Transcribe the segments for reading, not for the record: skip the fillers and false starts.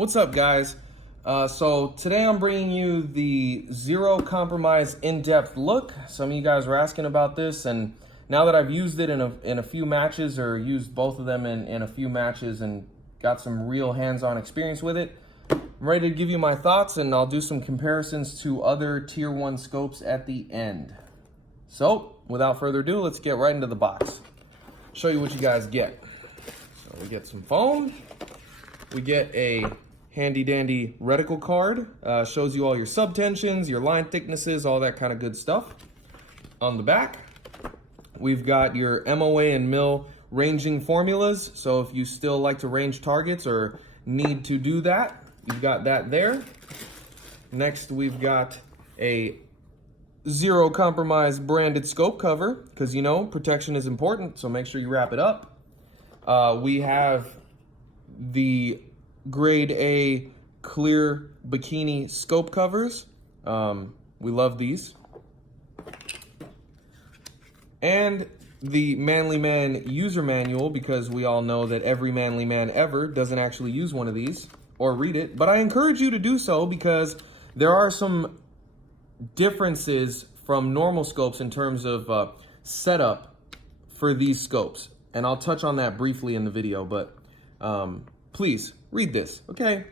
What's up, guys? So today I'm bringing you the zero compromise in-depth look. Some of you guys were asking about this, and now that I've used it in a few matches, or used both of them in a few matches and got some real hands-on experience with it, I'm ready to give you my thoughts, and I'll do some comparisons to other tier 1 scopes at the end. So without further ado, let's get right into the box. Show you what you guys get. So we get some foam. We get a handy dandy reticle card. Shows you all your subtensions, your line thicknesses, all that kind of good stuff. On the back, we've got your MOA and mil ranging formulas. So if you still like to range targets or need to do that, you've got that there. Next, we've got a zero compromise branded scope cover, because you know protection is important, so make sure you wrap it up. We have the grade A clear bikini scope covers. We love these. And the Manly Man user manual, because we all know that every manly man ever doesn't actually use one of these or read it, but I encourage you to do so because there are some differences from normal scopes in terms of setup for these scopes, and I'll touch on that briefly in the video, but please read this, okay?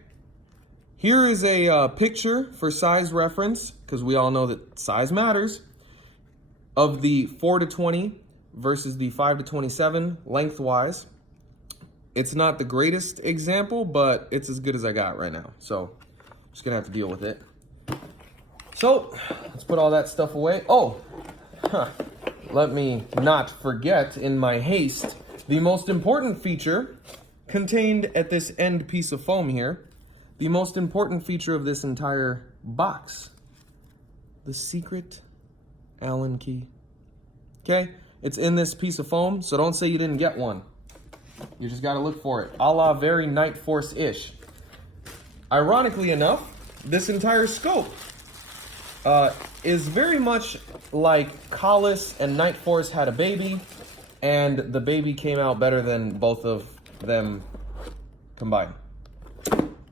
Here is a picture for size reference, because we all know that size matters, of the 4-20 versus the 5-27 lengthwise. It's not the greatest example, but it's as good as I got right now, so I'm just gonna have to deal with it. So let's put all that stuff away. Let me not forget in my haste the most important feature contained at this end piece of foam here, the most important feature of this entire box, the secret Allen key. Okay, it's in this piece of foam, so don't say you didn't get one. You just gotta look for it, a la very Night Force-ish. Ironically enough, this entire scope is very much like Collis and Night Force had a baby, and the baby came out better than both of them combined.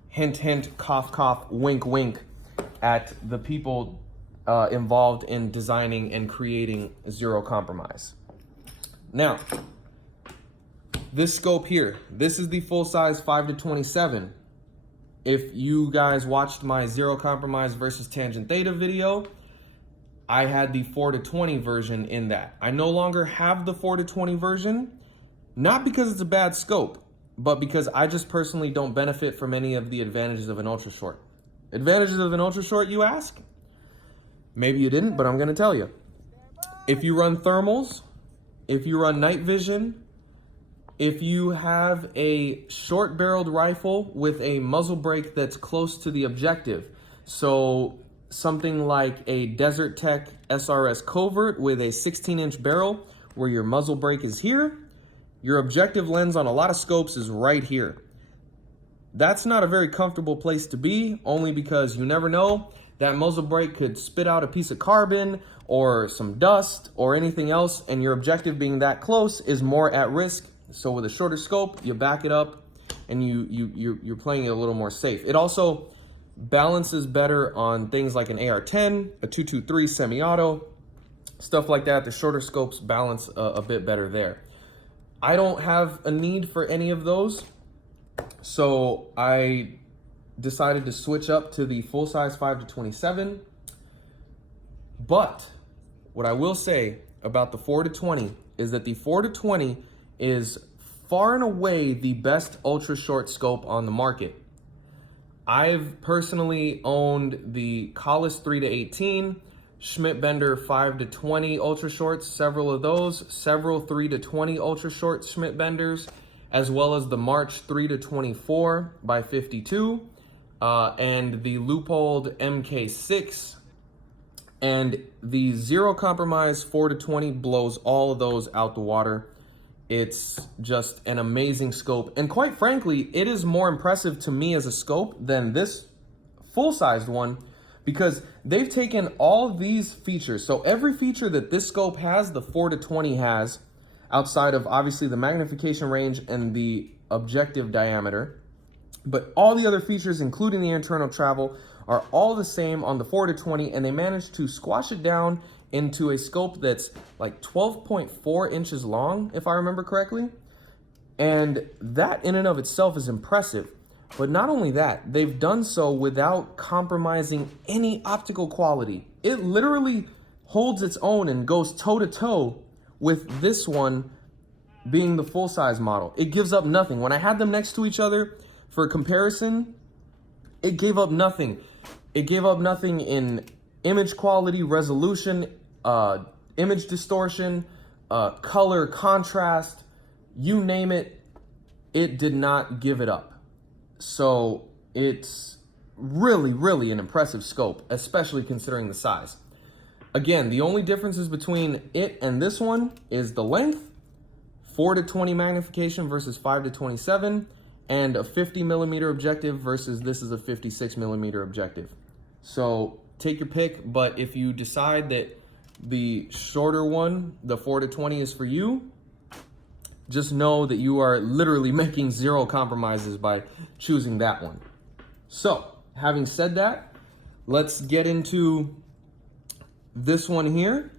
Hint, hint, cough, cough, wink, wink at the people involved in designing and creating zero compromise. Now, this scope here, this is the full-size 5-27. If you guys watched my zero compromise versus tangent theta video, I had the 4-20 version in that. I no longer have the 4-20 version, not because it's a bad scope, but because I just personally don't benefit from any of the advantages of an ultra short. Advantages of an ultra short, you ask? Maybe you didn't, but I'm gonna tell you. If you run thermals, if you run night vision, if you have a short barreled rifle with a muzzle brake that's close to the objective, so something like a Desert Tech SRS Covert with a 16-inch barrel where your muzzle brake is here, your objective lens on a lot of scopes is right here. That's not a very comfortable place to be, only because you never know, that muzzle brake could spit out a piece of carbon or some dust or anything else, and your objective being that close is more at risk. So with a shorter scope, you back it up and you're playing it a little more safe. It also balances better on things like an AR-10, a 223 semi-auto, stuff like that. The shorter scopes balance a bit better there. I don't have a need for any of those, so I decided to switch up to the full-size 5-27. But what I will say about the 4-20 is that the 4-20 is far and away the best ultra short scope on the market. I've personally owned the Collis 3-18, Schmidt-Bender 5-20 ultra shorts, several of those, several 3-20 ultra short Schmidt-Benders, as well as the March 3-24 by 52, and the Leupold MK6, and the zero compromise 4-20 blows all of those out the water. It's just an amazing scope, and quite frankly, it is more impressive to me as a scope than this full-sized one, because they've taken all these features. So every feature that this scope has, the 4-20 has, outside of obviously the magnification range and the objective diameter, But all the other features, including the internal travel, are all the same on the 4-20, and they managed to squash it down into a scope that's like 12.4 inches long, if I remember correctly. And that in and of itself is impressive. But not only that, they've done so without compromising any optical quality. It literally holds its own and goes toe-to-toe with this one being the full-size model. It gives up nothing. When I had them next to each other for comparison, it gave up nothing. It gave up nothing in image quality, resolution, image distortion, color, contrast, you name it, it did not give it up. So it's really, really an impressive scope, especially considering the size. Again, the only differences between it and this one is the length, 4-20 magnification versus 5-27, and a 50mm objective versus this is a 56mm objective. So take your pick, but if you decide that the shorter one, the 4-20 is for you, just know that you are literally making zero compromises by choosing that one. So, having said that, let's get into this one here.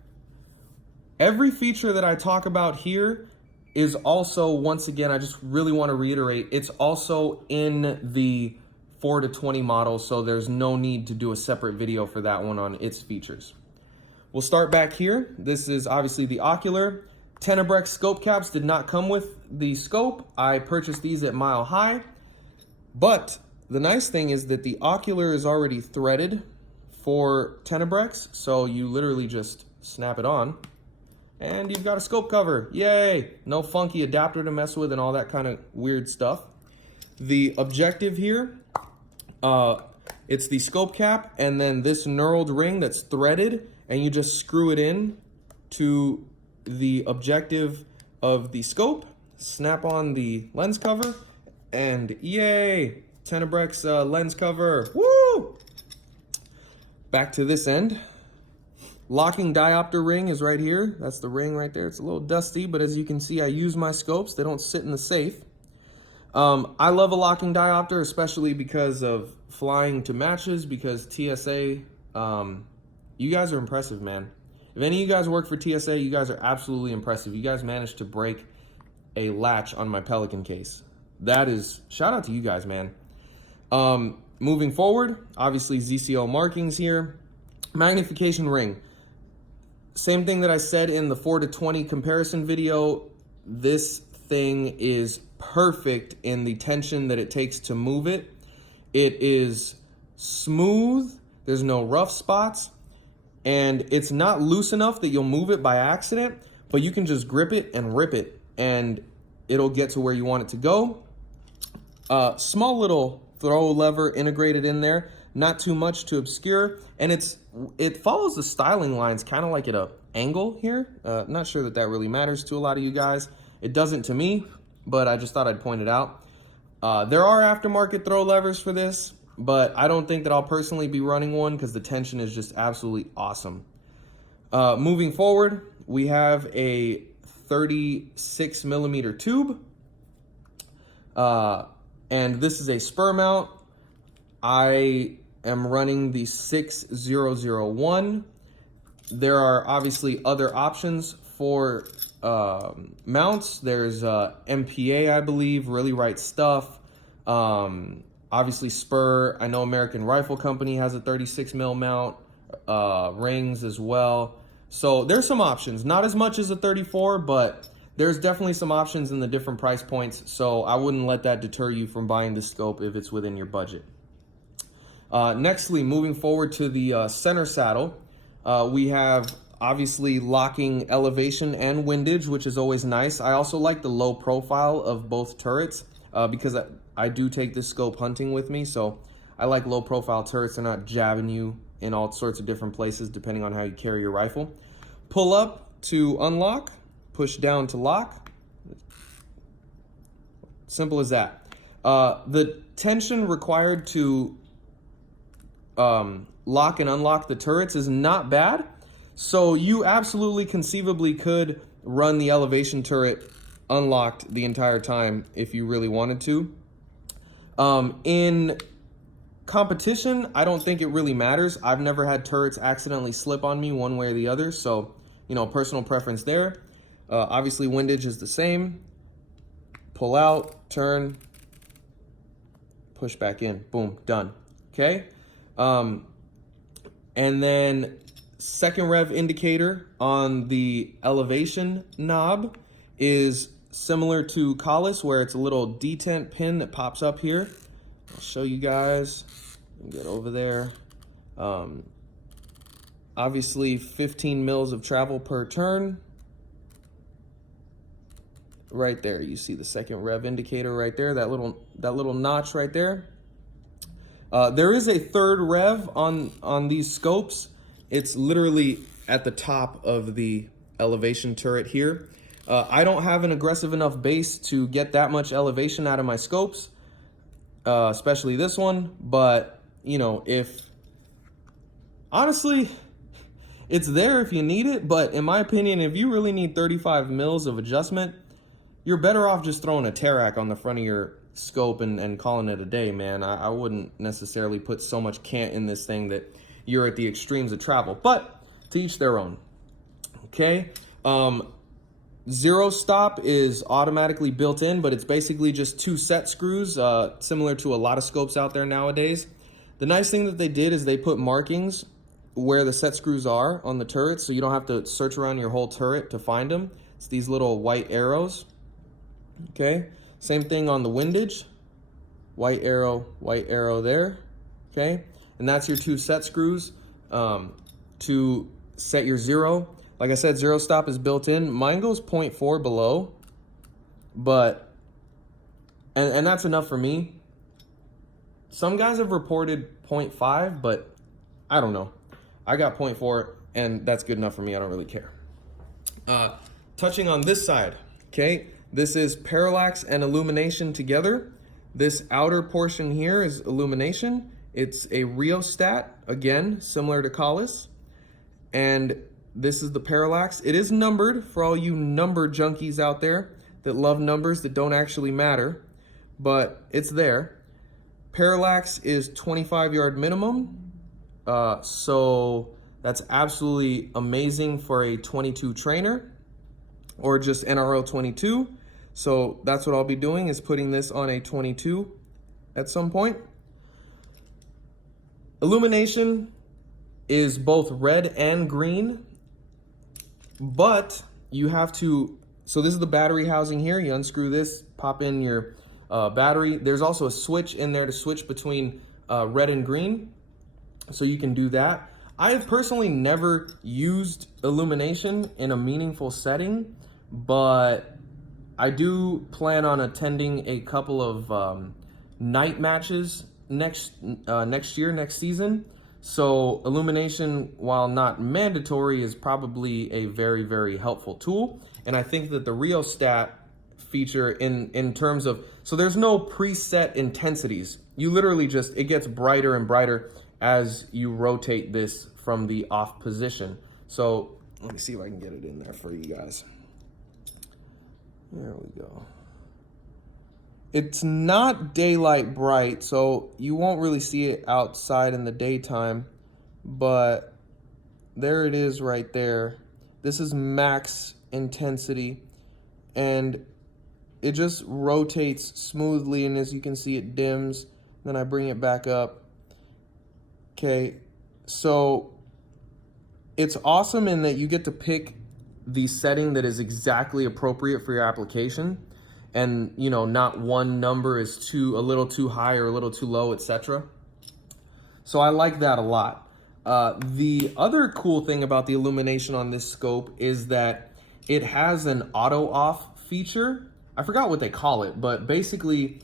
Every feature that I talk about here is also, once again, I just really want to reiterate, it's also in the 4-20 model, so there's no need to do a separate video for that one on its features. We'll start back here. This is obviously the ocular. Tenebrex scope caps did not come with the scope. I purchased these at Mile High. But the nice thing is that the ocular is already threaded for Tenebrex, so you literally just snap it on and you've got a scope cover. Yay! No funky adapter to mess with and all that kind of weird stuff. The objective here, it's the scope cap and then this knurled ring that's threaded, and you just screw it in to the objective of the scope, snap on the lens cover, and yay, Tenebrex lens cover, woo! Back to this end. Locking diopter ring is right here. That's the ring right there. It's a little dusty, but as you can see, I use my scopes. They don't sit in the safe. I love a locking diopter, especially because of flying to matches, because TSA, you guys are impressive, man. If any of you guys work for TSA, you guys are absolutely impressive. You guys managed to break a latch on my Pelican case. That is, shout out to you guys, man. Moving forward, obviously ZCO markings here. Magnification ring. Same thing that I said in the 4-20 comparison video. This thing is perfect in the tension that it takes to move it. It is smooth. There's no rough spots. And it's not loose enough that you'll move it by accident, but you can just grip it and rip it and it'll get to where you want it to go. Small little throw lever integrated in there, not too much to obscure, and it follows the styling lines kind of like at an angle here. Not sure that that really matters to a lot of you guys. It doesn't to me, but I just thought I'd point it out. There are aftermarket throw levers for this, but I don't think that I'll personally be running one because the tension is just absolutely awesome. Moving forward, we have a 36mm tube. And this is a spur mount. I am running the 6001. There are obviously other options for mounts. There's MPA, I believe, Really Right Stuff. Obviously spur. I know American Rifle Company has a 36mm mount, rings as well. So there's some options, not as much as a 34, but there's definitely some options in the different price points. So I wouldn't let that deter you from buying this scope if it's within your budget. Nextly, moving forward to the center saddle, we have obviously locking elevation and windage, which is always nice. I also like the low profile of both turrets because I do take this scope hunting with me, so I like low profile turrets. They're not jabbing you in all sorts of different places depending on how you carry your rifle. Pull up to unlock, push down to lock. Simple as that. The tension required to lock and unlock the turrets is not bad, so you absolutely conceivably could run the elevation turret unlocked the entire time if you really wanted to. In competition, I don't think it really matters. I've never had turrets accidentally slip on me one way or the other, so, you know, personal preference there. Obviously, windage is the same. Pull out, turn, push back in, boom, done. Okay? And then second rev indicator on the elevation knob is similar to Collis, where it's a little detent pin that pops up here. I'll show you guys. Get over there. Obviously 15 mils of travel per turn. Right there, you see the second rev indicator right there, that little notch right there. There is a third rev on these scopes. It's literally at the top of the elevation turret here. I don't have an aggressive enough base to get that much elevation out of my scopes, especially this one, but you know, honestly, it's there if you need it, but in my opinion, if you really need 35 mils of adjustment, you're better off just throwing a Terac on the front of your scope and calling it a day, man. I wouldn't necessarily put so much cant in this thing that you're at the extremes of travel, but to each their own. Okay. Zero stop is automatically built in, but it's basically just 2 set screws, similar to a lot of scopes out there nowadays. The nice thing that they did is they put markings where the set screws are on the turret, so you don't have to search around your whole turret to find them. It's these little white arrows. Okay, same thing on the windage. White arrow there. Okay, and that's your 2 set screws to set your zero. Like I said, zero stop is built in. Mine goes 0.4 below, but and that's enough for me. Some guys have reported 0.5, but I don't know. I got 0.4, and that's good enough for me. I don't really care. Touching on this side, okay? This is Parallax and Illumination together. This outer portion here is Illumination. It's a rheostat, again, similar to Collis. And this is the Parallax. It is numbered for all you number junkies out there that love numbers that don't actually matter, but it's there. Parallax is 25-yard minimum, so that's absolutely amazing for a 22 trainer or just NRL 22. So that's what I'll be doing, is putting this on a 22 at some point. Illumination is both red and green, but you have to, so this is the battery housing here. You unscrew this, pop in your battery. There's also a switch in there to switch between red and green, so you can do that. I have personally never used Illumination in a meaningful setting, but I do plan on attending a couple of night matches next season. So Illumination, while not mandatory, is probably a very, very helpful tool. And I think that the rheostat feature in terms of, so there's no preset intensities. You literally just, it gets brighter and brighter as you rotate this from the off position. So let me see if I can get it in there for you guys. There we go. It's not daylight bright, so you won't really see it outside in the daytime, but there it is right there. This is max intensity, and it just rotates smoothly, and as you can see, it dims. Then I bring it back up. Okay, so it's awesome in that you get to pick the setting that is exactly appropriate for your application, and you know, not one number is a little too high or a little too low, etc. So I like that a lot. The other cool thing about the Illumination on this scope is that it has an auto off feature. I forgot what they call it, but basically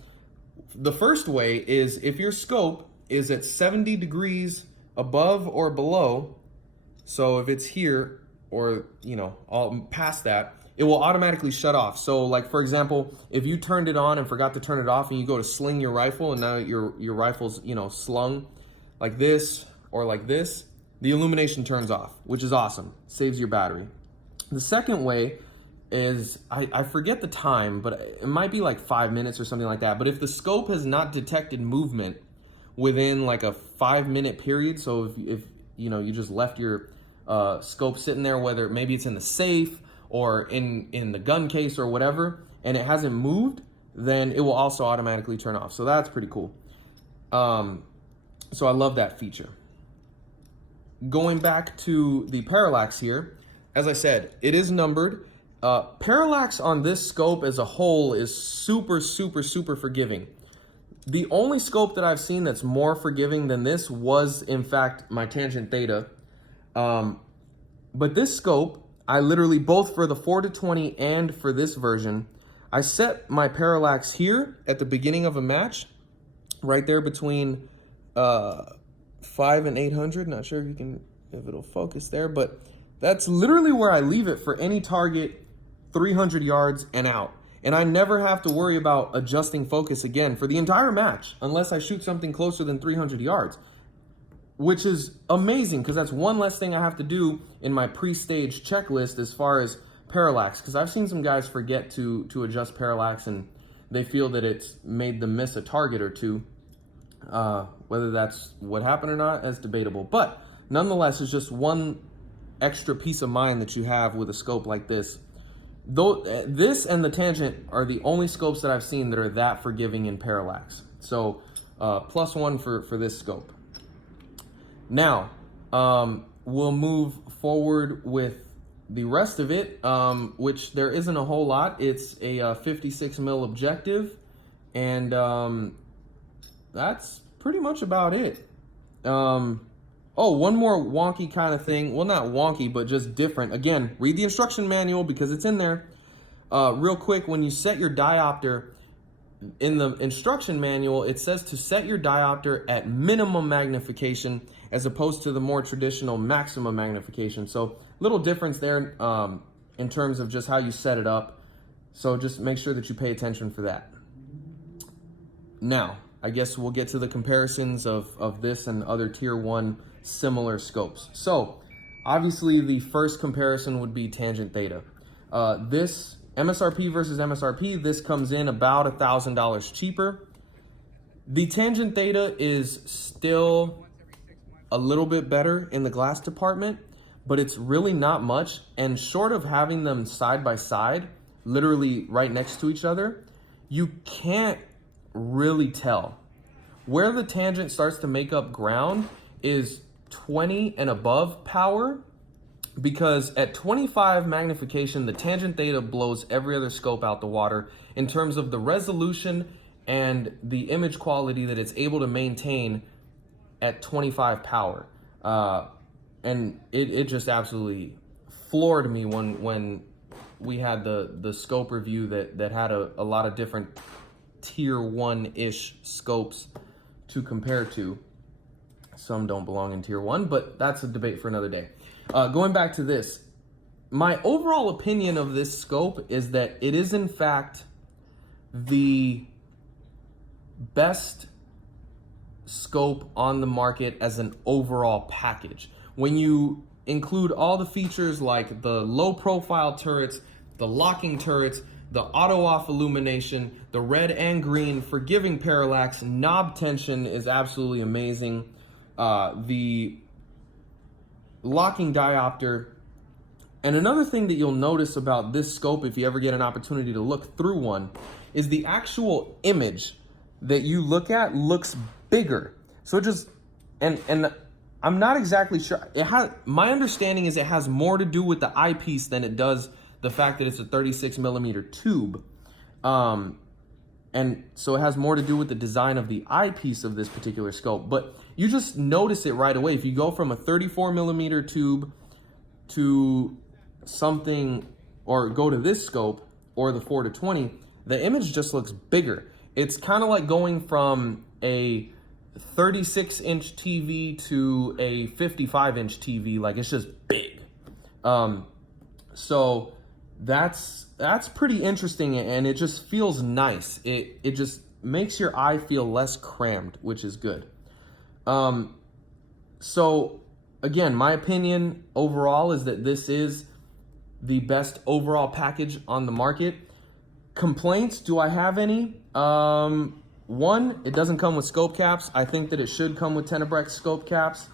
the first way is if your scope is at 70 degrees above or below, so if it's here or, you know, all past that, it will automatically shut off. So like, for example, if you turned it on and forgot to turn it off and you go to sling your rifle and now your rifle's, you know, slung like this or like this, the Illumination turns off, which is awesome. Saves your battery. The second way is, I forget the time, but it might be like 5 minutes or something like that. But if the scope has not detected movement within like a 5-minute period, so if you know, you just left your scope sitting there, whether maybe it's in the safe or in the gun case or whatever, and it hasn't moved, then it will also automatically turn off. So that's pretty cool. So I love that feature. Going back to the Parallax here, as I said, it is numbered. Parallax on this scope as a whole is super, super, super forgiving. The only scope that I've seen that's more forgiving than this was, in fact, my tangent theta. But this scope, I literally, both for the 4-20 and for this version, I set my parallax here at the beginning of a match, right there between 5 and 800. Not sure if it'll focus there, but that's literally where I leave it for any target 300 yards and out. And I never have to worry about adjusting focus again for the entire match unless I shoot something closer than 300 yards, which is amazing because that's one less thing I have to do in my pre-stage checklist as far as parallax, because I've seen some guys forget to adjust parallax and they feel that it's made them miss a target or two. Whether that's what happened or not is debatable, but nonetheless, it's just one extra peace of mind that you have with a scope like this. Though this and the tangent are the only scopes that I've seen that are that forgiving in parallax. So +1 for this scope. Now we'll move forward with the rest of it, which there isn't a whole lot. It's a 56 mil objective, and that's pretty much about it. Oh, one more wonky kind of thing. Well, not wonky, but just different. Again, read the instruction manual because it's in there. Real quick, when you set your diopter, in the instruction manual, it says to set your diopter at minimum magnification as opposed to the more traditional maximum magnification. So little difference there in terms of just how you set it up. So just make sure that you pay attention for that. Now, I guess we'll get to the comparisons of this and other tier 1 similar scopes. So obviously the first comparison would be tangent theta. This MSRP versus MSRP, this comes in about $1,000 cheaper. The tangent theta is still a little bit better in the glass department, but it's really not much. And short of having them side by side, literally right next to each other, you can't really tell. Where the tangent starts to make up ground is 20 and above power, because at 25 magnification, the tangent theta blows every other scope out the water in terms of the resolution and the image quality that it's able to maintain at 25 power. And it just absolutely floored me when we had the scope review that had a lot of different tier 1-ish scopes to compare to. Some don't belong in tier 1, but that's a debate for another day. Going back to this, my overall opinion of this scope is that it is in fact the best scope on the market as an overall package. When you include all the features like the low profile turrets, the locking turrets, the auto off illumination, the red and green forgiving parallax, knob tension is absolutely amazing. The locking diopter. And another thing that you'll notice about this scope, if you ever get an opportunity to look through one, is the actual image that you look at looks bigger. So it just, and I'm not exactly sure. My understanding is it has more to do with the eyepiece than it does the fact that it's a 36 millimeter tube. And so it has more to do with the design of the eyepiece of this particular scope. But you just notice it right away. If you go from a 34 millimeter tube to something, or go to this scope or the 4-20, the image just looks bigger. It's kind of like going from a 36-inch TV to a 55-inch TV. Like, it's just big. So that's pretty interesting, and it just feels nice. It just makes your eye feel less crammed, which is good. So again, my opinion overall is that this is the best overall package on the market. Complaints, do I have any? One, it doesn't come with scope caps. I think that it should come with Tenebrex scope caps,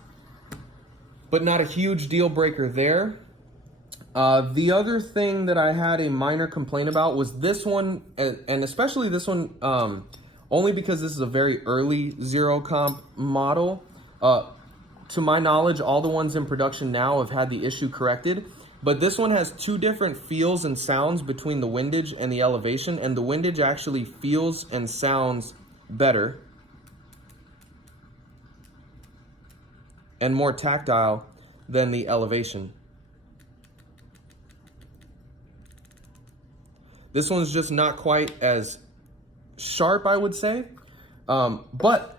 but not a huge deal breaker there. The other thing that I had a minor complaint about was this one, and especially this one, only because this is a very early zero comp model. To my knowledge, all the ones in production now have had the issue corrected. But this one has two different feels and sounds between the windage and the elevation, and the windage actually feels and sounds better and more tactile than the elevation. This one's just not quite as sharp, I would say, but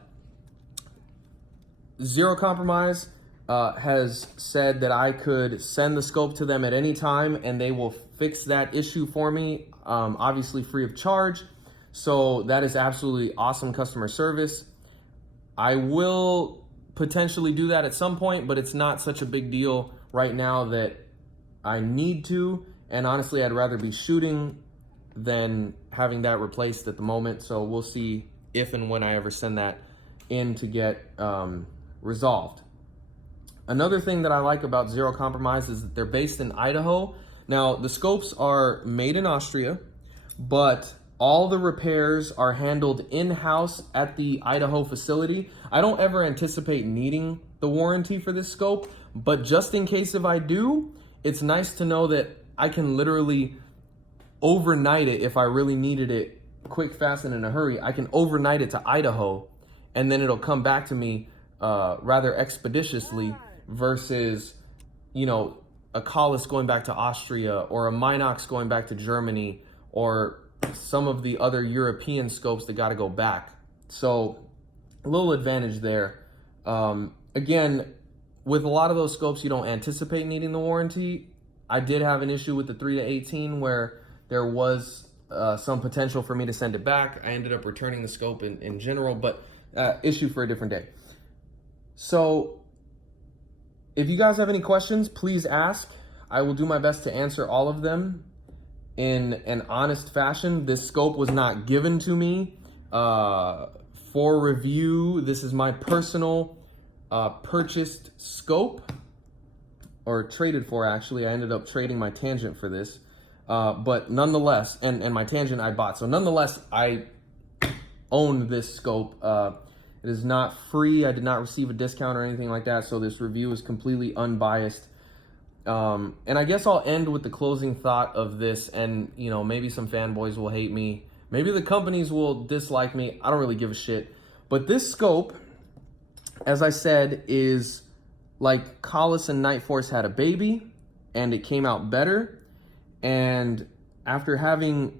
Zero Compromise has said that I could send the scope to them at any time and they will fix that issue for me, obviously free of charge. So that is absolutely awesome customer service. I will potentially do that at some point, but it's not such a big deal right now that I need to. And honestly, I'd rather be shooting than having that replaced at the moment. So we'll see if and when I ever send that in to get resolved. Another thing that I like about Zero Compromise is that they're based in Idaho. Now, the scopes are made in Austria, but all the repairs are handled in-house at the Idaho facility. I don't ever anticipate needing the warranty for this scope, but just in case if I do, it's nice to know that I can literally overnight it if I really needed it quick, fast, and in a hurry. I can overnight it to Idaho, and then it'll come back to me rather expeditiously versus, you know, a Collis going back to Austria or a Minox going back to Germany or some of the other European scopes that got to go back. So a little advantage there. Again, with a lot of those scopes, you don't anticipate needing the warranty. I did have an issue with the 3-18 where there was some potential for me to send it back. I ended up returning the scope in general, but issue for a different day. So if you guys have any questions, please ask. I will do my best to answer all of them in an honest fashion. This scope was not given to me for review. This is my personal purchased scope, or traded for, actually. I ended up trading my Tangent for this. But nonetheless, and my Tangent I bought. So nonetheless, I own this scope. It is not free. I did not receive a discount or anything like that. So this review is completely unbiased. And I guess I'll end with the closing thought of this. And, you know, maybe some fanboys will hate me. Maybe the companies will dislike me. I don't really give a shit. But this scope, as I said, is like Collis and Night Force had a baby and it came out better. And after having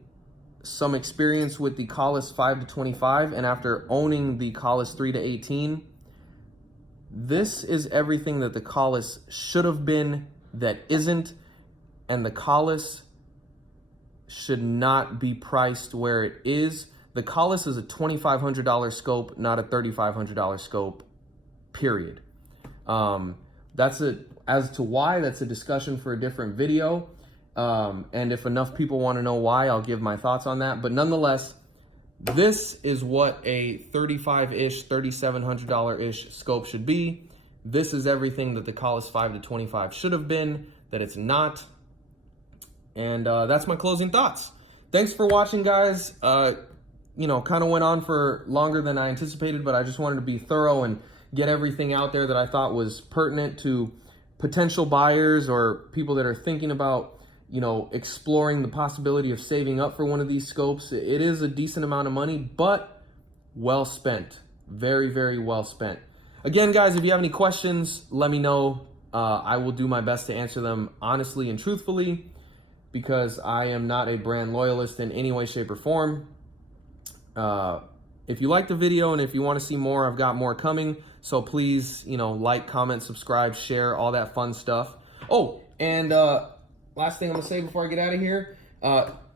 some experience with the Collis 5-25 and after owning the Collis 3-18, this is everything that the Collis should have been that isn't, and the Collis should not be priced where it is. The Collis is a $2,500 scope, not a $3,500 scope, period. As to why, that's a discussion for a different video. And if enough people want to know why, I'll give my thoughts on that. But nonetheless, this is what a $35-ish, $3,700-ish scope should be. This is everything that the Collis 5-25 should have been, that it's not. And that's my closing thoughts. Thanks for watching, guys. You know, kind of went on for longer than I anticipated, but I just wanted to be thorough and get everything out there that I thought was pertinent to potential buyers or people that are thinking about, you know, exploring the possibility of saving up for one of these scopes. It is a decent amount of money, but well spent. Very, very well spent. Again, guys, if you have any questions, let me know. I will do my best to answer them honestly and truthfully, because I am not a brand loyalist in any way, shape, or form. If you like the video and if you want to see more, I've got more coming. So please, you know, like, comment, subscribe, share, all that fun stuff. Oh, and last thing I'm gonna say before I get out of here,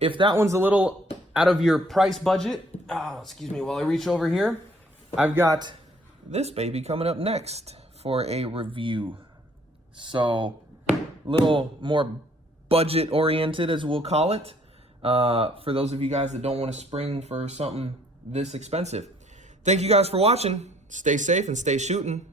if that one's a little out of your price budget, excuse me while I reach over here, I've got this baby coming up next for a review. So a little more budget oriented, as we'll call it, for those of you guys that don't want to spring for something this expensive. Thank you guys for watching. Stay safe and stay shooting.